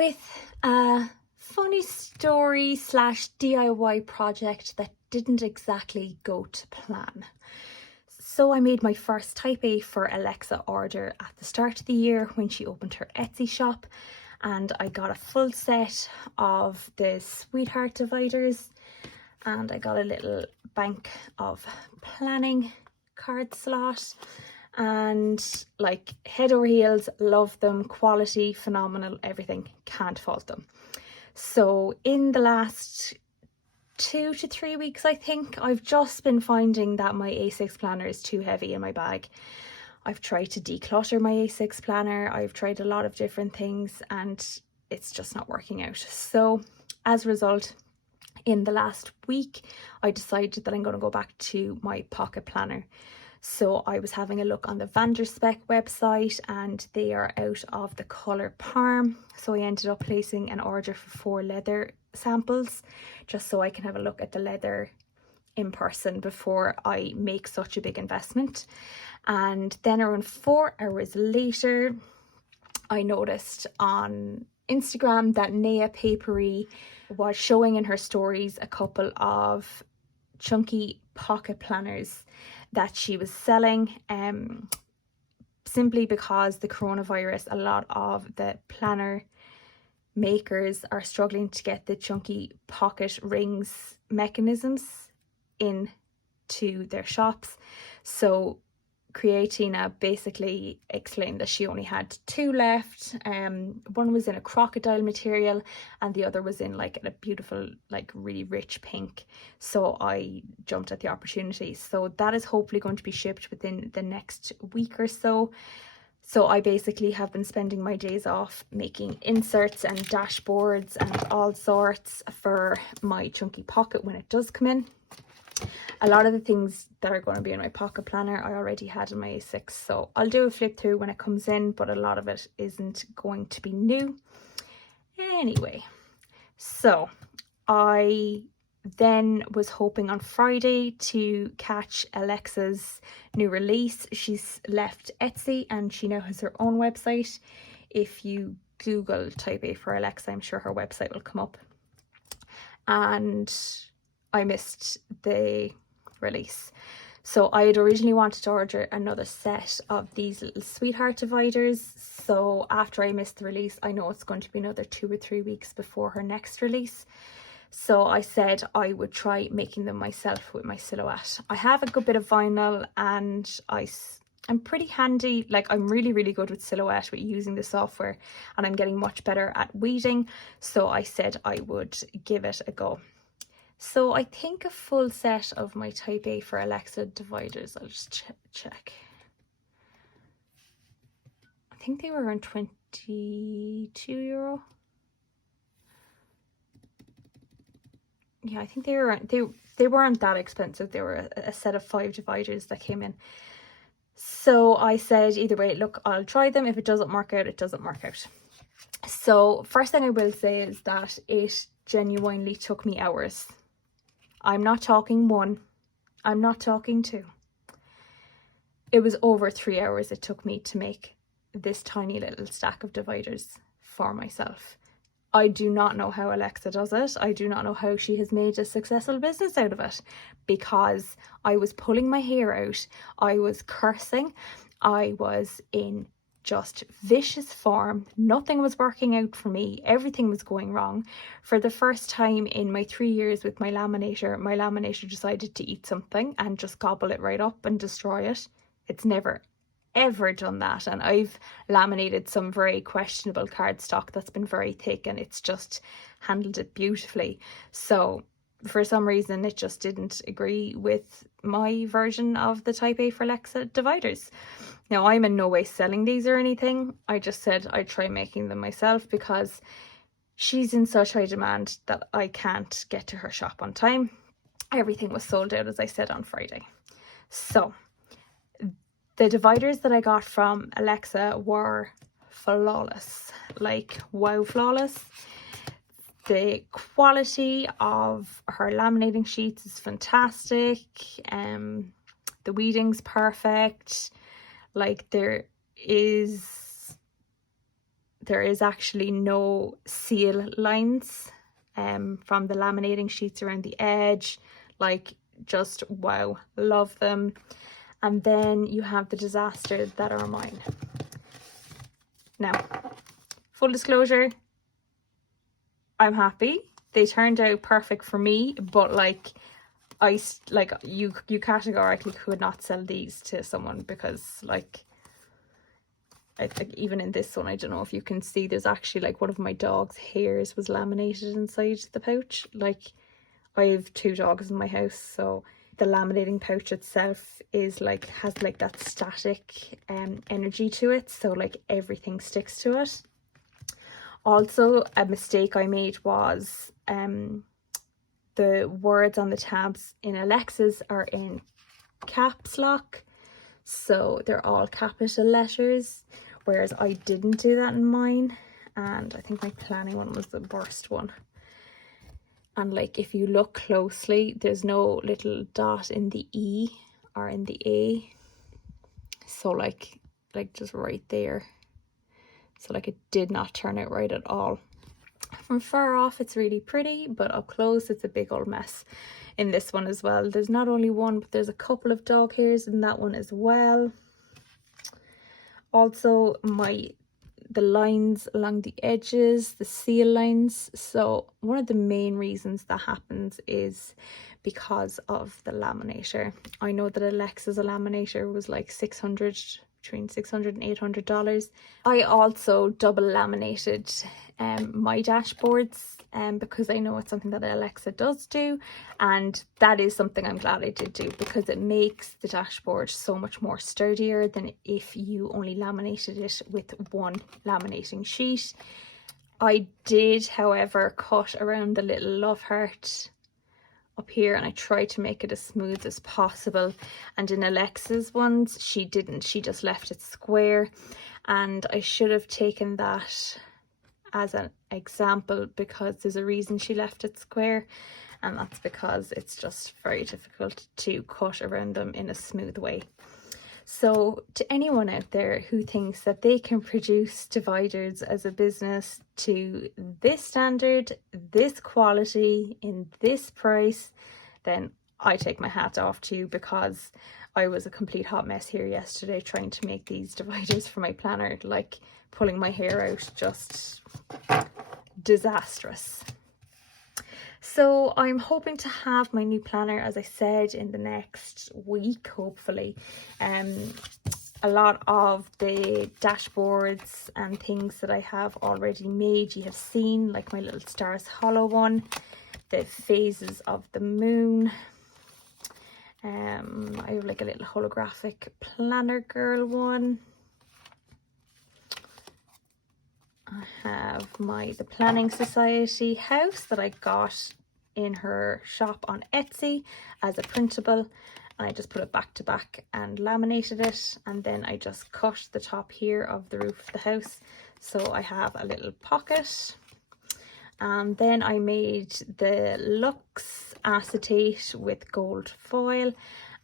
with a funny story slash DIY project that didn't exactly go to plan. So I made my first Type A for Alexa order at the start of the year when she opened her Etsy shop, and I got a full set of the sweetheart dividers, and I got a little bank of planning card slot, and like head over heels, love them, quality phenomenal, everything, can't fault them. So in the last 2 to 3 weeks, I think, I've just been finding that my A6 planner is too heavy in my bag. I've tried to declutter my A6 planner, I've tried a lot of different things, and it's just not working out. So as a result, in the last week, I decided that I'm going to go back to my pocket planner. So I was having a look on the Vanderspec website, and they are out of the colour Parm. So I ended up placing an order for 4 leather samples, just so I can have a look at the leather in person before I make such a big investment. And then around 4 hours later, I noticed on Instagram that Naya Papery was showing in her stories a couple of chunky pocket planners that she was selling, simply because the coronavirus, a lot of the planner makers are struggling to get the chunky pocket rings mechanisms into their shops. So Creatina basically explained that she only had 2 left. One was in a crocodile material and the other was in like a beautiful, like really rich pink. So I jumped at the opportunity. So that is hopefully going to be shipped within the next week or so. So I basically have been spending my days off making inserts and dashboards and all sorts for my chunky pocket when it does come in. A lot of the things that are going to be in my pocket planner I already had in my A6, so I'll do a flip through when it comes in, but a lot of it isn't going to be new. Anyway, so I then was hoping on Friday to catch Alexa's new release. She's left Etsy and she now has her own website. If you Google Type A for Alexa, I'm sure her website will come up. And I missed the release. So I had originally wanted to order another set of these little sweetheart dividers. So after I missed the release, I know it's going to be another 2 or 3 weeks before her next release. So I said I would try making them myself with my silhouette. I have a good bit of vinyl and I'm pretty handy. Like, I'm really good with silhouette with using the software, and I'm getting much better at weeding. So I said I would give it a go. So I think a full set of my Type A for Alexa dividers, I'll just check. I think they were around €22. Yeah, I think they weren't that expensive. They were a set of 5 dividers that came in. So I said, either way, look, I'll try them. If it doesn't work out, it doesn't work out. So first thing I will say is that it genuinely took me hours. I'm not talking 1, I'm not talking 2. It was over 3 hours it took me to make this tiny little stack of dividers for myself. I do not know how Alexa does it. I do not know how she has made a successful business out of it, because I was pulling my hair out, I was cursing, I was in just vicious form. Nothing was working out for me. Everything was going wrong. For the first time in my 3 years with my laminator decided to eat something and just gobble it right up and destroy it. It's never ever done that, and I've laminated some very questionable cardstock that's been very thick and it's just handled it beautifully. So for some reason it just didn't agree with my version of the Type A for Alexa dividers. Now, I'm in no way selling these or anything. I just said I'd try making them myself because she's in such high demand that I can't get to her shop on time. Everything was sold out, as I said, on Friday. So the dividers that I got from Alexa were flawless, like wow flawless. The quality of her laminating sheets is fantastic. The weeding's perfect. Like, there is there is actually no seal lines from the laminating sheets around the edge. Like, just wow, love them. And then you have the disaster that are mine. Now, full disclosure, I'm happy. They turned out perfect for me, but like you categorically could not sell these to someone, because like I think even in this one, I don't know if you can see, there's actually like one of my dog's hairs was laminated inside the pouch. Like, I have 2 dogs in my house, so the laminating pouch itself is like, has like that static energy to it, so like everything sticks to it. Also, a mistake I made was the words on the tabs in Alexa's are in caps lock, so they're all capital letters, whereas I didn't do that in mine, and I think my planning one was the worst one. And like, if you look closely, there's no little dot in the E or in the A, so like just right there. So like, it did not turn out right at all. From far off it's really pretty, but up close it's a big old mess. In this one as well, there's not only one, but there's a couple of dog hairs in that one as well. Also, the lines along the edges, the seal lines. So one of the main reasons that happens is because of the laminator. I know that Alexa's laminator was like between $600 and $800. I also double laminated my dashboards because I know it's something that Alexa does do, and that is something I'm glad I did do, because it makes the dashboard so much more sturdier than if you only laminated it with one laminating sheet. I did, however, cut around the little love heart up here, and I tried to make it as smooth as possible, and in Alexa's ones she didn't. She just left it square, and I should have taken that as an example, because there's a reason she left it square, and that's because it's just very difficult to cut around them in a smooth way. So to anyone out there who thinks that they can produce dividers as a business to this standard, this quality, in this price, then I take my hat off to you, because I was a complete hot mess here yesterday trying to make these dividers for my planner, like pulling my hair out, just disastrous. So I'm hoping to have my new planner, as I said, in the next week, hopefully. A lot of the dashboards and things that I have already made, you have seen, like my little Stars Hollow one, the phases of the moon. I have like a little holographic planner girl one. I have the Planning Society house that I got in her shop on Etsy as a printable, and I just put it back to back and laminated it, and then I just cut the top here of the roof of the house, so I have a little pocket. And then I made the Luxe acetate with gold foil,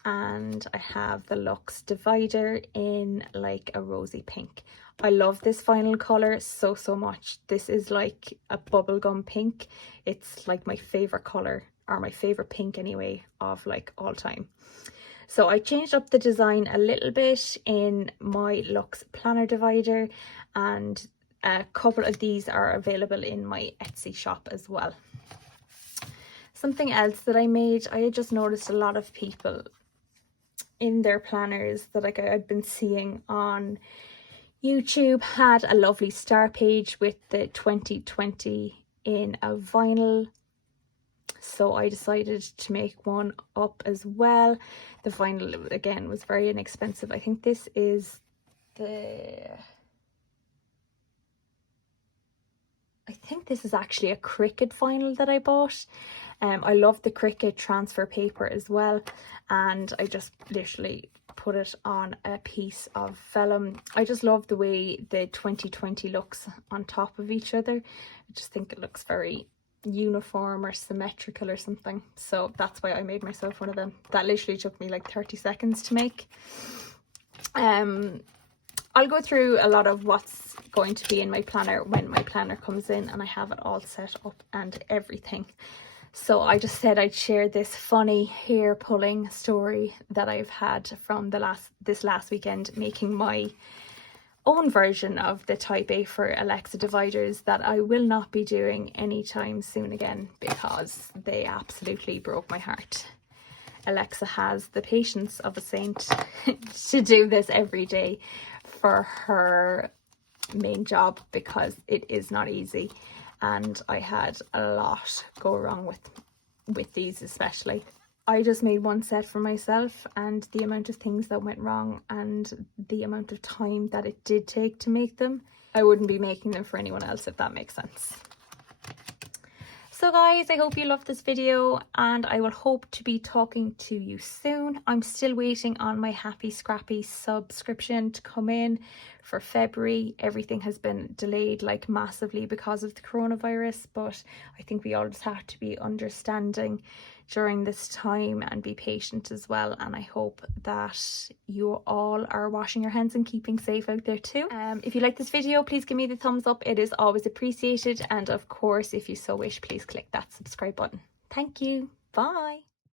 and I have the Luxe divider in like a rosy pink. I love this final color so much. This is like a bubblegum pink. It's like my favorite color, or my favorite pink anyway, of like all time. So I changed up the design a little bit in my Luxe planner divider, and a couple of these are available in my Etsy shop as well. Something else that I made, I had just noticed a lot of people in their planners that like I'd been seeing on YouTube had a lovely star page with the 2020 in a vinyl. So I decided to make one up as well. The vinyl, again, was very inexpensive. I think this is actually a Cricut vinyl that I bought. I love the Cricut transfer paper as well, and I just literally put it on a piece of vellum. I just love the way the 2020 looks on top of each other. I just think it looks very uniform or symmetrical or something, so that's why I made myself one of them. That literally took me like 30 seconds to make. I'll go through a lot of what's going to be in my planner when my planner comes in and I have it all set up and everything. So I just said I'd share this funny hair pulling story that I've had from this last weekend, making my own version of the Type A for Alexa dividers that I will not be doing anytime soon again, because they absolutely broke my heart. Alexa has the patience of a saint to do this every day for her main job, because it is not easy, and I had a lot go wrong with these especially. I just made one set for myself, and the amount of things that went wrong and the amount of time that it did take to make them, I wouldn't be making them for anyone else, if that makes sense. So guys, I hope you loved this video, and I will hope to be talking to you soon. I'm still waiting on my Happy Scrappy subscription to come in for February. Everything has been delayed like massively because of the coronavirus, but I think we all just have to be understanding during this time and be patient as well. And I hope that you all are washing your hands and keeping safe out there too. If you like this video, please give me the thumbs up. It is always appreciated. And of course, if you so wish, please click that subscribe button. Thank you. Bye.